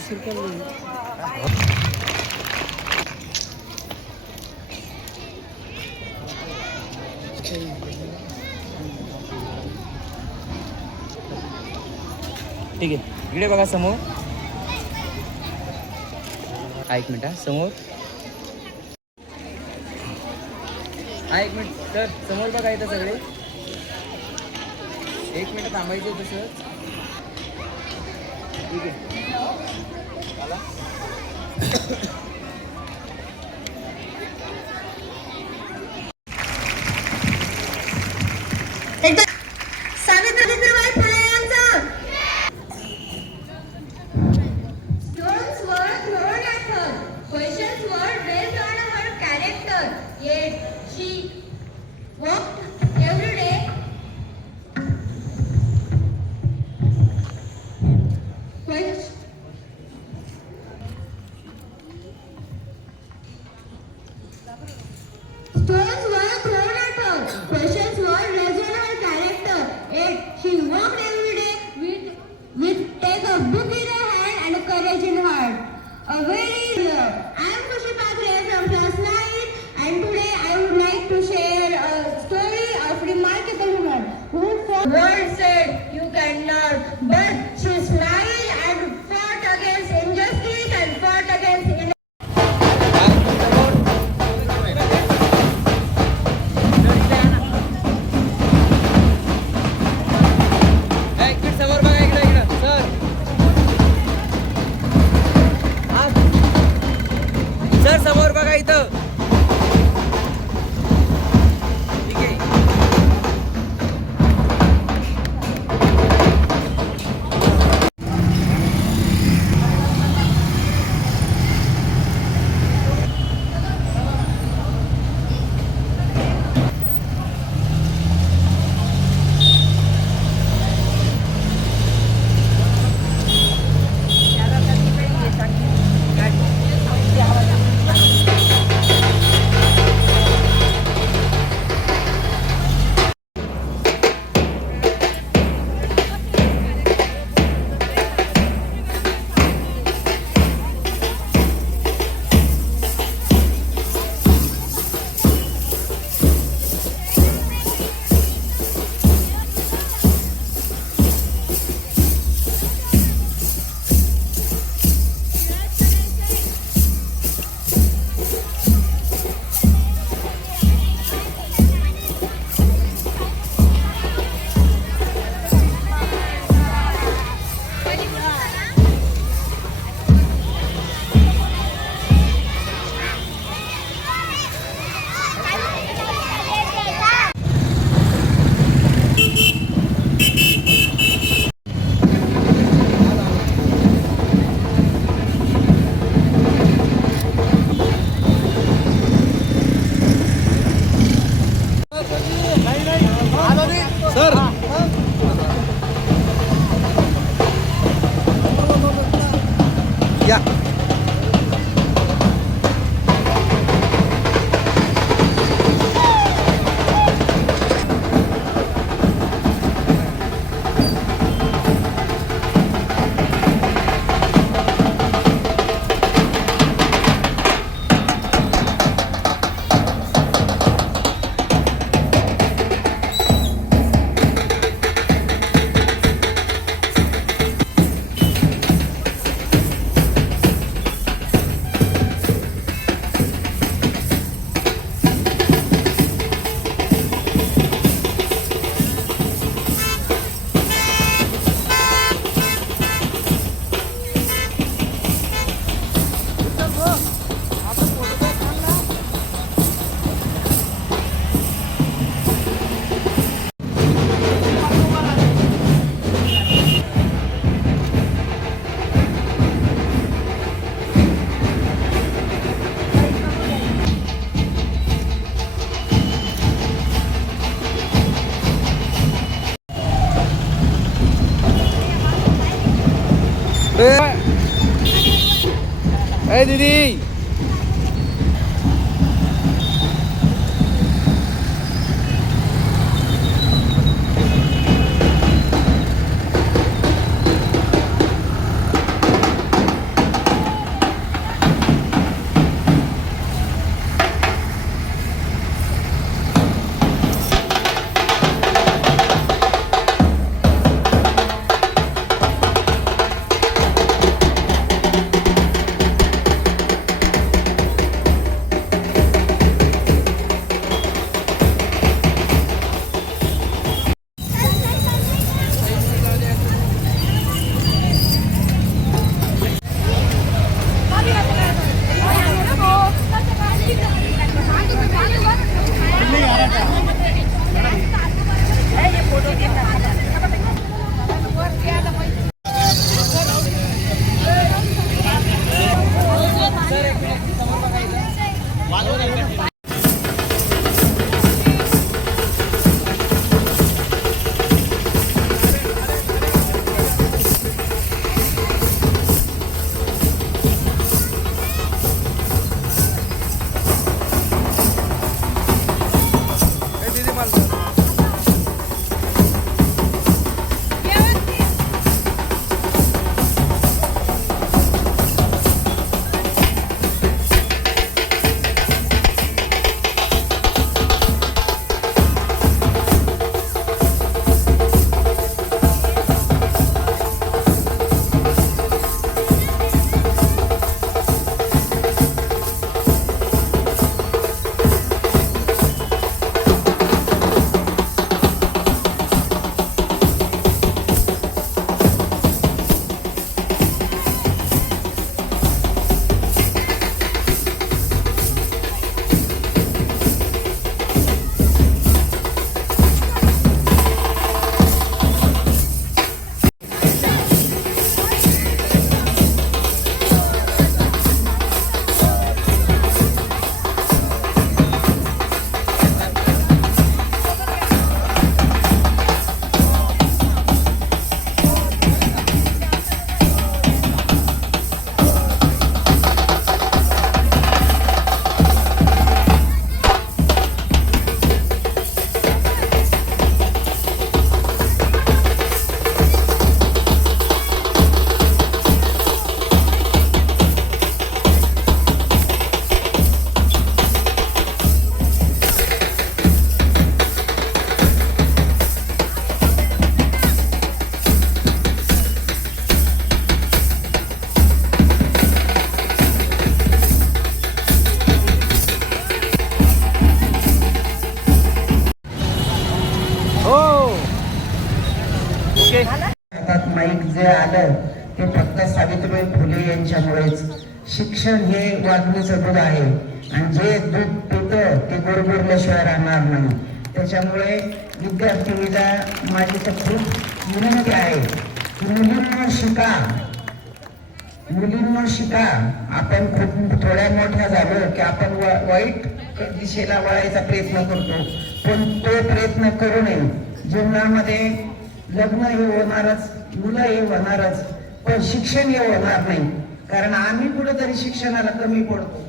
ठीक आहे, इकडे बघा समोर. एक मिनिट समोर. एक मिनिट सर, समोर बघा इथं सगळे. 1 मिनिट थांबायचं तसं. ठीक आहे. सावित्रीबाई फुले यांचं Stones were thrown at her. Questions were raised on her character. Yet she worked every day. Stones were thrown at her. Questions were raised on her character. Yet she worked every day with take a book in her hand and courage in her heart. A very I am Khushi Patre from class 9, and today I would like to share a story of remarkable woman who fought. The world said you cannot, but she smiled and fought against injustice and fought against समोर बघा इथं. ठीक आहे. ए दीदी फक्त सावित्रीबाई फुले यांच्यामुळेच. शिक्षण हे वाघणीचं दूध आहे आणि जे दूध पितं ते गोडबोरल्याशिवाय राहणार नाही. त्याच्यामुळे विद्यार्थिनीला माझी तर खूप विनंती आहे की मुलींना शिका. आपण खूप थोड्या मोठ्या झालो की आपण वाईट दिशेला वळायचा प्रयत्न करतो, पण तो प्रयत्न करू नये. जीवनामध्ये लग्न हे होणारच, मुलं हे होणारच, पण शिक्षण हे होणार नाही. कारण आम्ही कुठेतरी शिक्षणाला कमी पडतो,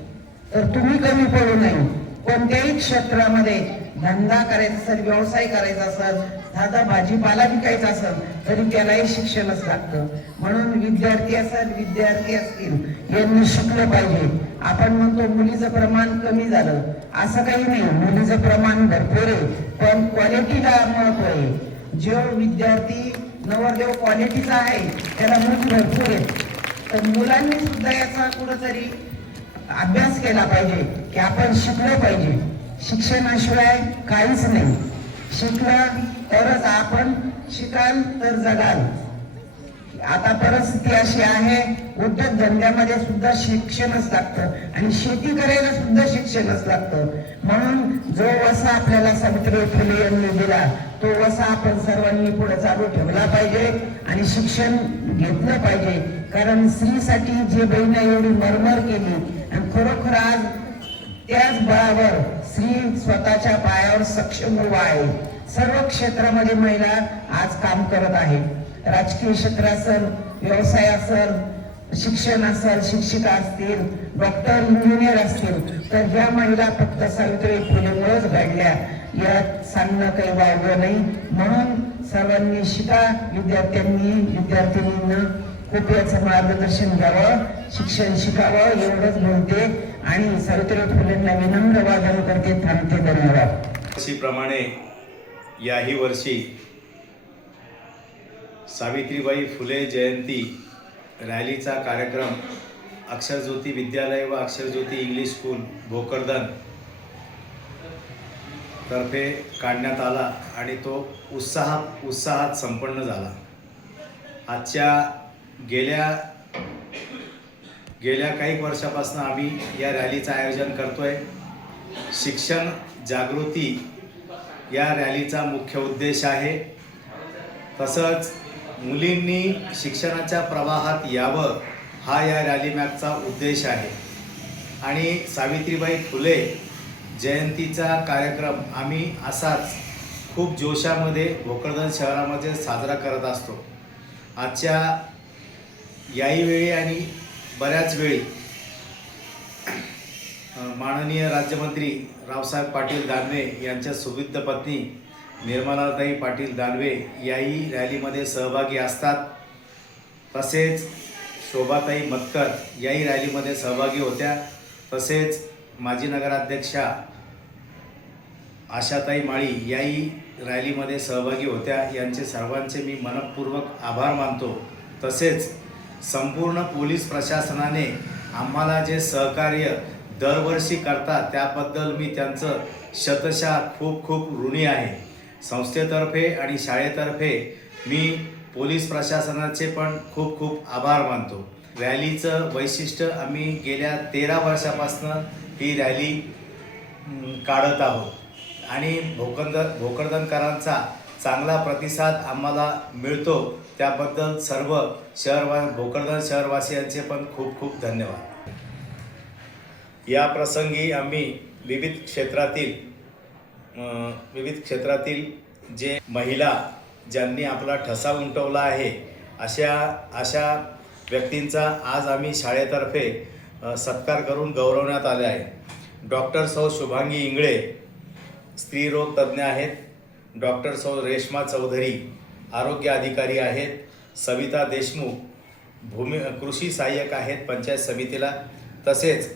तर तुम्ही कमी पडू नये. कोणत्याही क्षेत्रामध्ये धंदा करायचा असेल, व्यवसाय करायचा असेल, साधा भाजीपाला विकायचा असेल तरी त्यालाही शिक्षणच लागतं. म्हणून विद्यार्थी असतील यांनी शिकलं पाहिजे. आपण म्हणतो मुलीचं प्रमाण कमी झालं, असं काही नाही. मुलीचं प्रमाण भरपूर आहे, पण क्वालिटीला महत्व आहे. जो विद्यार्थी नवरदेव क्वालिटीचा आहे त्याला मुली भरपूर आहे. तर मुलांनी सुद्धा याचा कुठंतरी अभ्यास केला पाहिजे की आपण शिकलो पाहिजे. शिक्षणाशिवाय काहीच नाही. शिकलं तरच आपण शिकाल तर जगाल. आता परिस्थिती अशी आहे, उद्योगधंद्यामध्ये सुद्धा शिक्षणच लागतं आणि शेती करायला सुद्धा शिक्षणच लागतं. म्हणून जो वसा आपल्याला सावित्रीबाई फुले यांनी दिला तो वसा आपण सर्वांनी पुढे चालू ठेवला पाहिजे आणि शिक्षण घेतलं पाहिजे. कारण स्त्रीसाठी जे बहिणी एवढी मरमर केली आणि खरोखर आज त्याच बळावर स्त्री स्वतःच्या पायावर सक्षम उभा आहे. सर्व क्षेत्रामध्ये महिला आज काम करत आहे. राजकीय क्षेत्र असेल, व्यवसाय असेल, शिक्षण असेल, शिक्षिका असतील, डॉक्टर, इंजिनियर असतील, तर ह्या महिला फक्त सावित्रीबाई फुलेमुळेच घडल्या यात सांगणं काही वावगं नाही. म्हणून सर्वांनी शिका. विद्यार्थ्यांनी खूप याचं मार्गदर्शन घ्यावं, शिक्षण शिकावं एवढंच म्हणते आणि सावित्रीबाई फुलेंना विनम्र वादन करते. थांबते. धन्यवाद. वर्षीप्रमाणे याही वर्षी सावित्रीबाई फुले जयंती रॅलीचा कार्यक्रम अक्षरज्योती विद्यालय व अक्षरज्योती इंग्लिश स्कूल भोकरदन तर्फे काढण्यात आला आणि तो उत्साहात संपन्न झाला. आजच्या गेल्या काही वर्षापासून आम्ही या रॅलीचं आयोजन करतोय. शिक्षण जागृती या रॅलीचा मुख्य उद्देश आहे. तसंच मुलींनी शिक्षणाच्या प्रवाहात यावं हा या रॅलीमागचा उद्देश आहे. आणि सावित्रीबाई फुले जयंतीचा कार्यक्रम आम्ही असाच खूप जोशामध्ये भोकरदन शहरामध्ये साजरा करत असतो. आजच्या याही वेळी आणि बऱ्याच वेळी माननीय राज्यमंत्री रावसाहेब पाटील दानवे यांच्या सुविद्य पत्नी निर्मलाताई पाटील दानवे याही रॅलीमध्ये सहभागी असतात. तसेच शोभाताई मतकर याही रॅलीमध्ये सहभागी होत्या. तसेच माजी नगराध्यक्षा आशाताई माळी याही रॅलीमध्ये सहभागी होत्या. यांचे सर्वांचे मी मनपूर्वक आभार मानतो. तसेच संपूर्ण पोलीस प्रशासनाने आम्हाला जे सहकार्य दरवर्षी करतात त्याबद्दल मी त्यांचं शतशः खूप ऋणी आहे. संस्थेतर्फे आणि शाळेतर्फे मी पोलीस प्रशासनाचे पण खूप आभार मानतो. रॅलीचं वैशिष्ट्य आम्ही गेल्या 13 वर्षापासून ही रॅली काढत आहोत आणि भोकरदनकरांचा चांगला प्रतिसाद आम्हाला मिळतो. त्याबद्दल सर्व भोकरदन शहरवासियांचे पण खूप धन्यवाद. या प्रसंगी आम्ही विविध क्षेत्रातील जे महिला ज्यांनी आपला ठसा उमटवला आहे अशा व्यक्तींचा आज आम्ही शाळेतर्फे सत्कार करून गौरवण्यात आले आहे. डॉक्टर सौ शुभांगी इंगळे स्त्रीरोग तज्ज्ञ आहेत. डॉक्टर सौ रेश्मा चौधरी आरोग्य अधिकारी आहेत. सविता देशमुख कृषी सहाय्यक आहेत पंचायत समितीला. तसेच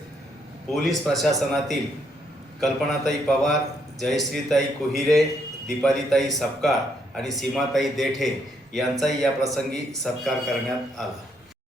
पोलीस प्रशासनातील कल्पनाताई पवार, जयश्रीताई कोहिरे, दीपालीताई सपकाळ आणि सीमाताई देठे यांचाही या प्रसंगी सत्कार करण्यात आला.